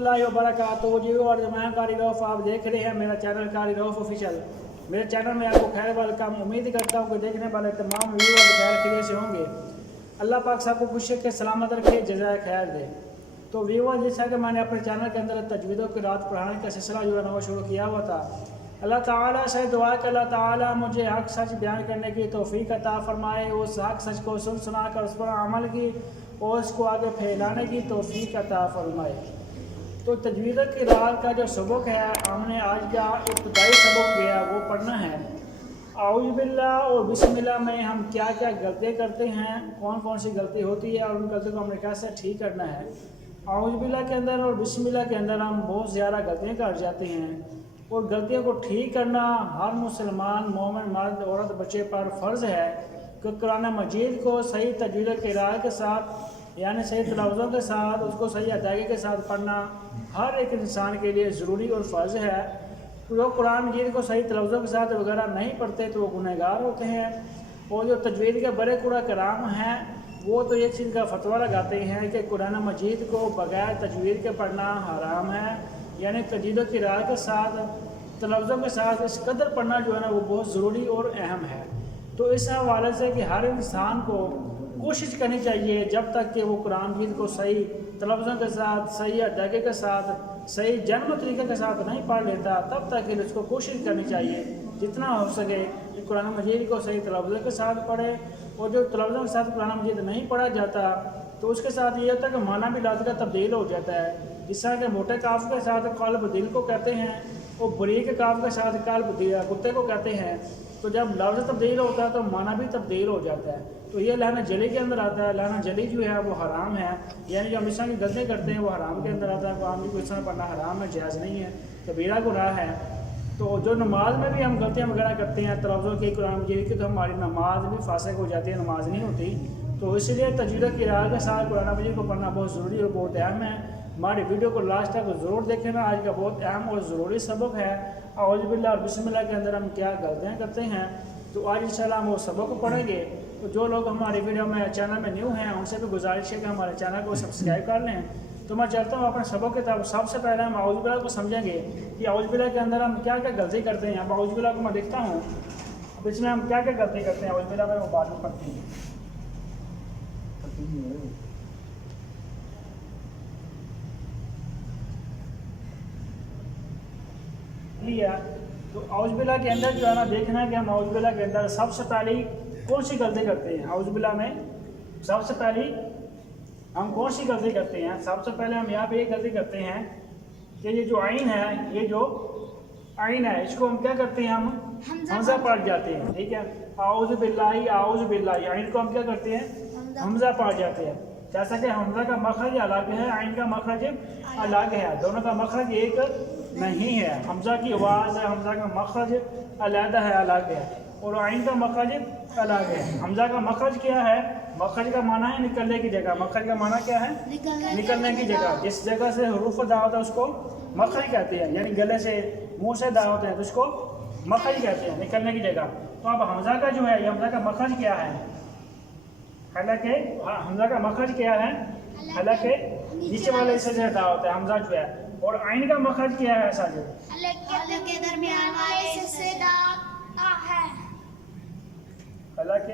रहमतुल्लाहि व बरकातुहू। जी और मैं कारी रऊफ़, आप देख रहे हैं मेरा चैनल कारी रऊफ़ ऑफिशियल। मेरे चैनल में आपको खैर वेलकम। उम्मीद करता हूँ कि देखने वाले तमाम व्यूअर खैर खैरियत से होंगे। अल्लाह पाक सबको खुश रखे, सलामत रखे, जज़ाए खैर दे। तो व्यूअर, जैसा कि मैंने अपने चैनल के अंदर तजवीदों की रात पढ़ाने का सिलसिला जो है ना वो शुरू किया हुआ था। अल्लाह ताला से दुआ कि अल्लाह ताला मुझे हक सच बयान करने की तौफीक अता फरमाए, उस हक सच को सुना कर उस पर अमल की और उसको आगे फैलाने की तौफीक अता फरमाए। तो तजवीद की रात का जो सबक है, हमने आज का इब्तिदाई सबक जो है वो पढ़ना है। आऊज़ बिल्लाह और बिस्मिल्लाह में हम क्या क्या गलतियाँ करते हैं, कौन कौन सी गलती होती है और उन गलतियों को हमने कैसे ठीक करना है। आऊज़ बिल्लाह के अंदर और बिस्मिल्लाह के अंदर हम बहुत ज़्यादा गलतियाँ कर जाते हैं और गलतियों को ठीक करना हर मुसलमान मोमिन मर्द औरत बच्चे पर फ़र्ज़ है कि कुरान मजीद को सही तजवीद क़िराअत के साथ यानी सही तलव्वुज़ों के साथ उसको सही अदायगी के साथ पढ़ना हर एक इंसान के लिए ज़रूरी और फ़र्ज़ है। जो कुरान मजीद को सही तलव्वुज़ों के साथ वगैरह नहीं पढ़ते तो वो गुनहगार होते हैं। और जो तजवीद के बड़े कूड़ा कराम हैं वो तो एक चीज़ का फतवा लगाते हैं कि कुरान मजीद को बग़ैर तजवीद के पढ़ना हराम है, यानी तजवीद की राह के साथ तलव्वुज़ों के साथ इस कदर पढ़ना जो है ना वो बहुत ज़रूरी और अहम है। तो इस हवाले से कि हर इंसान को कोशिश करनी चाहिए जब तक कि वो कुरान मजीद को सही तलव्वुज़ों के साथ सही अदायगी के साथ सही जन्म तरीके के साथ नहीं पढ़ लेता, तब तक कि उसको कोशिश करनी चाहिए जितना हो सके कि कुरान मजीद को सही तलव्वुज़ों के साथ पढ़े। और जो तलव्वुज़ों के साथ कुरान मजीद नहीं पढ़ा जाता तो उसके साथ ये होता है कि माना भी लात का तब्दील हो जाता है। जिस तरह के मोटे काफ के साथ कल्ब दिल को कहते हैं और बरीक काफ के साथ कल्ब कुत्ते को कहते हैं। तो जब लफ्ज़ तब्दील होता है तो माना भी तब्दील हो जाता है। तो ये लहना जली के अंदर आता है। लहना जली जो है वो हराम है, यानी जो हम इस तरह की गलतियाँ करते हैं वो हराम के अंदर आता है। कुरान को इस तरह पढ़ना हराम है, जायज़ नहीं है, कबीरा गुनाह है। तो जो नमाज में भी हम गलतियाँ वगैरह करते हैं तलव्वुज़ों की कुरान मजीद की, तो हमारी नमाज भी फासिक हो जाती है, नमाज नहीं होती। तो इसलिए तजवीद की राह के साथ कुरान मजीद को पढ़ना बहुत ज़रूरी और बहुत अहम है। हमारी वीडियो को लास्ट तक ज़रूर देखें ना, आज का बहुत अहम और ज़रूरी सबक है। आऊज़ बिल्लाह और बिस्मिल्लाह के अंदर हम क्या गलतियाँ करते हैं, तो आज इंशाल्लाह हम वो सबक को पढ़ेंगे। तो जो लोग हमारी वीडियो में चैनल में न्यू हैं उनसे भी गुजारिश है कि हमारे चैनल को सब्सक्राइब कर लें। तो मैं चाहता हूँ अपने सबक की तरफ सबसे पहले हम आऊज़ बिल्लाह को समझेंगे कि आऊज़ बिल्लाह के अंदर हम क्या क्या गलती करते हैं। अब आऊज़ बिल्लाह को मैं लिखता हूँ, अब इसमें हम क्या क्या गलती करते हैं आऊज़ बिल्लाह में, वो बाद में पढ़ते हैं। लिया तो आऊज़ बिल्लाह के अंदर जो है ना देखना है कि हम आऊज़ बिल्लाह के अंदर सबसे पहली कौन सी गलती करते हैं। आऊज़ बिल्लाह में सबसे पहली हम कौन सी गलती करते हैं। सबसे पहले हम यहाँ पे ये गलती करते हैं कि ये जो आइन है, ये जो आइन है इसको हम क्या करते हैं, हम हमजा पढ़ जाते हैं। ठीक है, आऊज़ बिल्लाही आऊज़ बिल्लाही, आइन को हम क्या करते हैं, हमजा पढ़ जाते हैं। जैसा कि हमजा का मखरज अलग है, आइन का मखरज अलग है, दोनों का मखरज एक नहीं है। हमजा की आवाज़ है, हमजा का मखरज अलहदा है, अलग है, और आइन का मखरज अलग है। हमजा का मखरज क्या है, मखरज का माना है निकलने की जगह। मखरज का माना क्या है, निकलने की जगह। जिस जगह से हुरूफ अदा होता है उसको मखरज कहते हैं, यानी गले से मुंह से अदा होते हैं तो उसको मखरज कहते हैं, निकलने की जगह। तो अब हमजा का जो है, ये हमजा का मखरज क्या है, हालांकि हमजा का मखरज क्या है, हालांकि नीचे वाले हिस्से से अदा होता है हमजा जो है। और आइन का मखरज क्या है, साजिद, के दरमियान वाले हिस्से से अदा है। हालांकि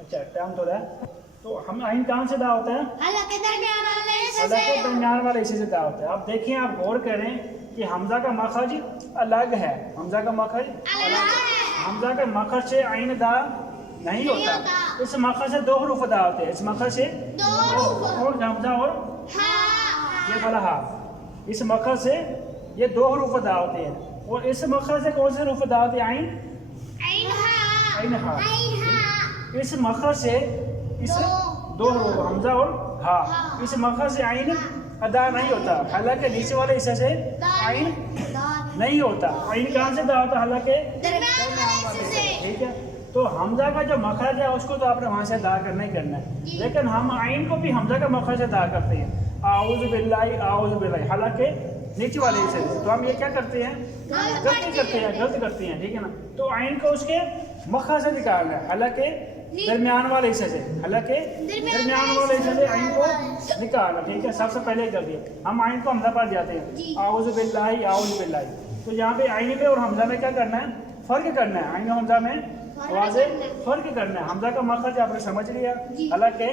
अच्छा टाइम तो रहा है। तो हम आइन कहाँ से अदा होता है, के दरमियान वाले हिस्से हालांकि से। दरमियान वाले हिस्से से अदा होता है। अब देखिए, आप गौर करें कि हमजा का मखरज अलग है, हमजा का मखरज अलग है। हमजा का मखरज से आइन अदा नहीं होता, इस मखरज से दो हरूफ अदा होते हैं। इस मखरज से और हमजा और ये वाला हा, इस मखरज से ये दो हरूफ अदा होते हैं। और इस मखरज से कौन से हरूफ अदा होते हैं, आइन हा। इस मखरज से इस दो हरूफ हमजा और हा, इस मखरज से आइन अदा नहीं होता, हालांकि नीचे वाले हिस्से से आइन नहीं होता। आइन कहाँ से अदा होता है, हालांकि ठीक है। तो हमजा का जो मखरज है उसको तो आपने वहाँ से अदा करना ही करना है, लेकिन हम आइन को भी हमजा का मखरज से अदा करते हैं। आऊज़ बिल्लाही आऊज़ बिल्लाही, हालांकि नीचे वाले हिस्से से। तो हम ये क्या करते हैं, गलती करते हैं, गलत करते हैं, ठीक है ना। तो आइन को उसके मखरज से निकालना है, हालांकि درمیان والے حصے سے، حلقے درمیان والے حصے سے عین کو نکالنا، ٹھیک ہے. سب سے پہلے کر دیا ہم عین کو حمزہ پر جاتے ہیں، اعوذ باللہ اعوذ باللہ. تو یہاں پہ عین میں اور حمزہ میں کیا کرنا ہے؟ فرق کرنا ہے. عین و حمزہ میں واضح فرق کرنا ہے. حمزہ کا مخرج آپ نے سمجھ لیا، حلقے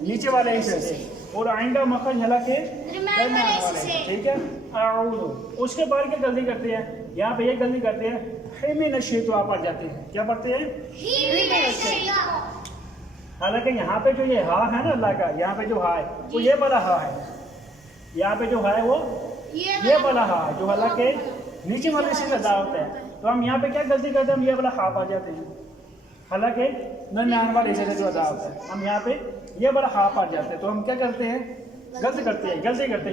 نیچے والے حصے سے، اور عین کا مخرج حلقے درمیان والے، ٹھیک ہے. اعوذ. اس کے بعد کیا غلطی کرتے ہیں؟ یہاں پہ یہ غلطی کرتے ہیں من الشیطان پر جاتے ہیں. کیا پڑھتے ہیں؟ حالانکہ یہاں پہ جو یہ ہا ہے نا اللہ کا، یہاں پہ جو ہا ہے وہ یہ والا ہا ہے، یہاں پہ جو ہا ہے وہ یہ والا ہا ہے جو حالانکہ نیچے والے سے ادا ہوتا ہے. تو ہم یہاں پہ کیا غلطی کرتے ہیں؟ ہم یہ والا ہا پا جاتے ہیں، حالانکہ درمیان والے سے جو ادا ہوتا ہے ہم یہاں پہ یہ والا ہا پا جاتے ہیں. تو ہم کیا کرتے ہیں؟ غلطی کرتے ہیں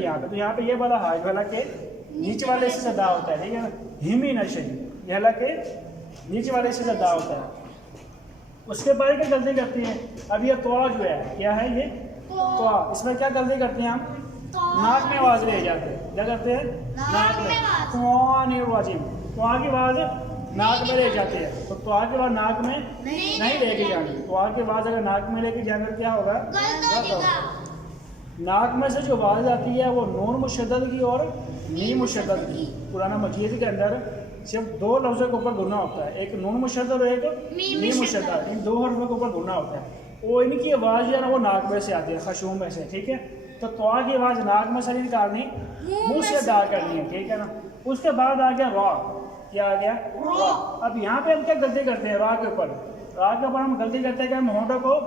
یہاں پہ. تو یہاں پہ یہ والا ہا جو حالانکہ نیچے والے سے ادا ہوتا ہے، ٹھیک ہے نا. ہمی نشی، یہ حالانکہ نیچے والے سے ادا ہوتا ہے. اس کے بعد کیا غلطی کرتے ہیں؟ اب یہ تو جو ہے کیا ہے؟ یہ تو. اس میں کیا غلطی کرتے ہیں؟ ہم ناک میں آواز لے جاتے ہیں. کیا کرتے ہیں؟ ناک میں. تو کی آواز ناک میں لے جاتے ہیں. تو کی آواز ناک میں نہیں لے کے جانی. تو کی آواز اگر ناک میں لے کے جانا کیا ہوگا؟ ناک میں سے جو آواز آتی ہے وہ نون مشدد کی اور میم مشدد کی. قرآن مجید کے اندر صرف دو لفظوں کے اوپر گنا ہوتا ہے، ایک نون مشدد اور ایک میم مشدد. ان دو حرفوں کے اوپر گنا ہوتا ہے. وہ ان کی آواز جو ہے نا وہ ناک میں سے آتی ہے، خشوم میں سے، ٹھیک ہے. تو کی آواز ناک میں سے نہیں نکالنی، منہ سے ادا کرنی ہے، ٹھیک ہے نا. اس کے بعد آ گیا را. کیا آ گیا؟ را. اب یہاں پہ ہم کیا غلطی کرتے ہیں؟ را کے اوپر ہم غلطی کرتے ہیں کہ ہم ہونٹوں کو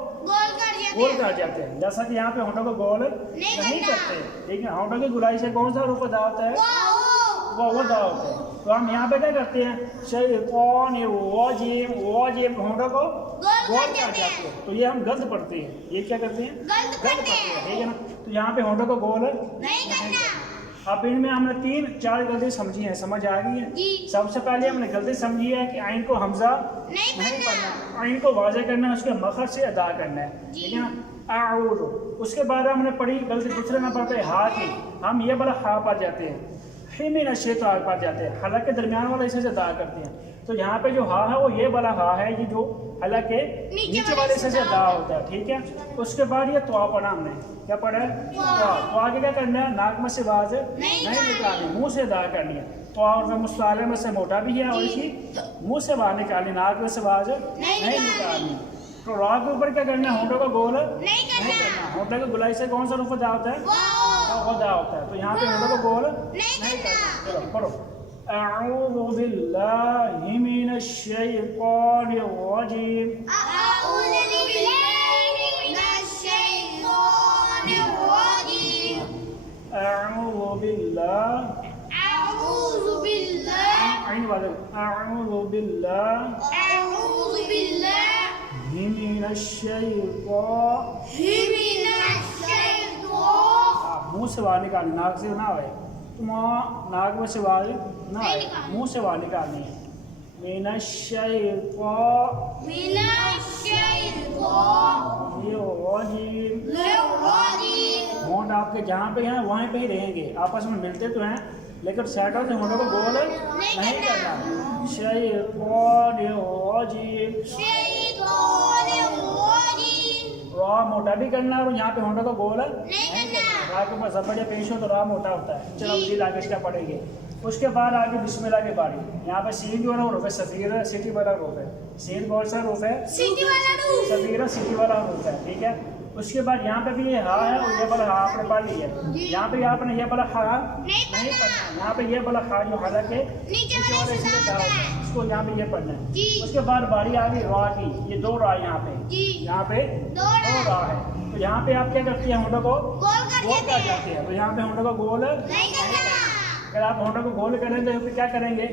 گول کر جاتے ہیں، جیسا کہ یہاں پہ ہونٹوں کو گول نہیں کرتے، ٹھیک ہے. ہونٹوں کی گولائی سے کون سا حرف ادا ہوتا ہے؟ وہ ادا ہوتا ہے. تو ہم یہاں پہ کیا کرتے ہیں؟ شیطان الرجیم، ہونٹوں کو گول کر جاتے ہیں. تو یہ ہم غلط پڑھتے ہیں. یہ کیا کرتے ہیں؟ غلط پڑھتے ہیں، ٹھیک ہے نا. تو یہاں پہ ہونٹوں کو گول نہیں کرنا. اب ان میں ہم نے 3-4 غلطی سمجھی ہیں، سمجھ آ گئی ہے. سب سے پہلے ہم نے غلطی سمجھی ہے کہ عین کو حمزہ نہیں پڑھنا، عین کو واضح کرنا ہے، اس کے مخرج سے ادا کرنا ہے، ٹھیک ہے نا. اعوذ. اس کے بعد ہم نے پڑھی غلطی دوسرے نمبر پہ ہا کی. ہم یہ والا ہا پر جاتے ہیں، من الشیطان پر جاتے ہیں، حالانکہ درمیان والا حصے سے ادا کرتے ہیں. تو یہاں پہ جو ہا ہے وہ یہ والا ہا ہے، یہ جو حالانکہ نیچے والے حصے سے ادا ہوتا ہے، ٹھیک ہے. اس کے بعد یہ تو پڑھا ہم نے. کیا پڑھا ہے؟ تو آگے کیا کرنا ہے؟ ناک میں سے آواز نہیں نکالنی، منہ سے ادا کرنی ہے. تو اور مستعلے میں سے موٹا بھی ہے اور اس کی منہ سے باہر نکالنی، ناک میں سے آواز نہیں نکالنی. تو را کے اوپر کیا کرنا ہے؟ ہونٹوں کا گول نہیں کرنا. ہونٹوں کی گولائی سے کون سا حرف ادا ہوتا ہے؟ ادا ہوتا ہے. تو یہاں پہ ہونٹوں کا گول نہیں کرنا. چلو پڑھو. اعوذ باللہ من الشیطان الرجیم. اعوذ باللہ من الشیطان الرجیم. اعوذ باللہ عین والے. اعوذ باللہ من الشیطان. منہ سے باہر نکالنی، ناک سے نہ آئے. ناک میں سے باہر نہ آئے، منہ سے باہر نکالنی ہے. من الشیطان الرجیم. ہونٹ آپ کے جہاں پہ ہیں وہیں پہ ہی رہیں گے، آپس میں ملتے تو ہیں لیکن سائڈوں سے ہونٹوں کو گول نہیں کرنا. شیطان الرجیم. را موٹا بھی کرنا ہے اور یہاں پہ ہونٹوں کو گول نہیں کرنا. را کے اوپر زبر یا پیش ہو تو را موٹا ہوتا ہے. چلو مزید آگے اس کا پڑھیں گے. اس کے بعد آگے بسم اللہ کے باری. یہاں پہ سین جو ہے نا وہ حروف صغیرہ ہے، سٹی والا حروف ہے. سین کون سا حروف ہے؟ صغیرہ سٹی والا حروف ہے، ٹھیک ہے. اس کے بعد یہاں پہ بھی یہ ہا ہے اور یہ والا ہا آپ نے پڑھ لی ہے. یہاں پہ آپ نے یہ والا ہا نہیں پڑھنا. یہاں پہ یہ والا ہا جو حالانکہ نیچے والے سے ہوتا ہے اس کو یہاں پہ یہ پڑھنا ہے. اس کے بعد باری آ گئی را کی. یہ 2 را یہاں پہ 2 را ہے. تو یہاں پہ آپ کیا کرتے ہیں؟ ہونٹوں کو گول کر جاتے ہیں. تو یہاں پہ ہونٹوں کو گول نہیں کرنا. اگر آپ ہونٹوں کو گول کریں تو پھر کیا کریں گے؟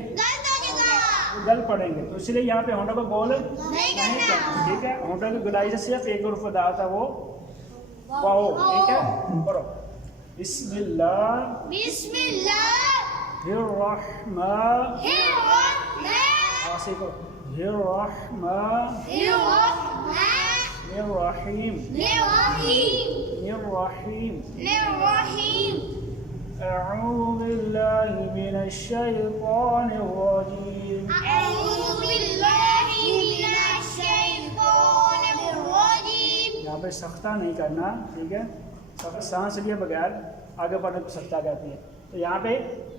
گل پڑیں گے. تو اس لیے یہاں پہ ہونٹوں کو گول نہیں کرنا، ٹھیک ہے. ہونٹوں کی گلائی سے صرف ایک حرف ادا ہوتا ہے، وہ واو، ٹھیک ہے. پڑھو. بسم اللہ الرحمن الرحیم. اعوذ باللہ من الشیطان الرجیم. यहाँ पे सख्ता नहीं करना, ठीक है, सांस लिए बगैर आगे बढ़ने को सख्ता कहते हैं। तो यहाँ पे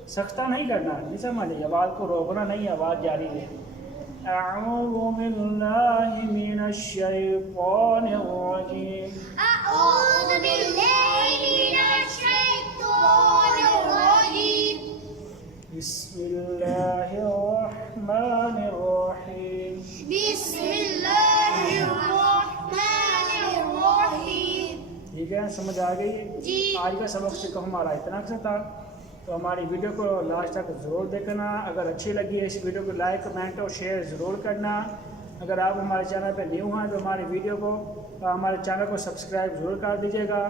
सख्ता नहीं करना, नहीं समझ, आवाज़ को रोकना नहीं, आवाज़ जारी है। अऊज़ु बिल्लाहि मिनश शैतानिर रजीम, أعوذ بالله من الشيطان الرجيم बिस्मिल्लाहिर रहमानिर रहीम। بسم الله الرحمن الرحيم ठीक है, समझ आ गई है जी। आज का सबक सीखो हमारा इतना सा था। तो हमारी वीडियो को लास्ट तक ज़रूर देखना। अगर अच्छी लगी है इस वीडियो को लाइक कमेंट और शेयर ज़रूर करना। अगर आप हमारे चैनल पर न्यू हैं तो हमारी वीडियो को हमारे चैनल को सब्सक्राइब ज़रूर कर दीजिएगा।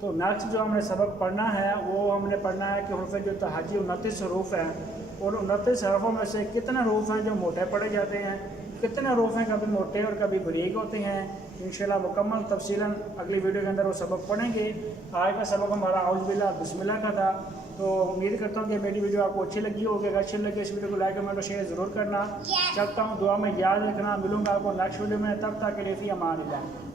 तो नेक्स्ट जो हमने सबक पढ़ना है वो हमने पढ़ना है कि हुरूफ़ जो तहाजी 29 हरूफ हैं, और 29 हरफों में से कितने हरूफ हैं जो मोटे पढ़े जाते हैं, कितने हरूफ हैं कभी मोटे और कभी बारीक होते हैं। इंशाल्लाह मुकम्मल तफसीलन अगली वीडियो के अंदर वो सबक पढ़ेंगे। आज का सबक हमारा औज़ बिल्लाह बिस्मिल्लाह का था। तो उम्मीद करता हूँ कि मेरी वीडियो आपको अच्छी लगी होगी। अगर अच्छी लगी इस वीडियो को लाइक कमेंट और शेयर ज़रूर करना। चलता हूँ, दुआ में याद रखना। मिलूंगा आपको नेक्स्ट वीडियो में, तब तक के लिए फ़ी अमान अल्लाह।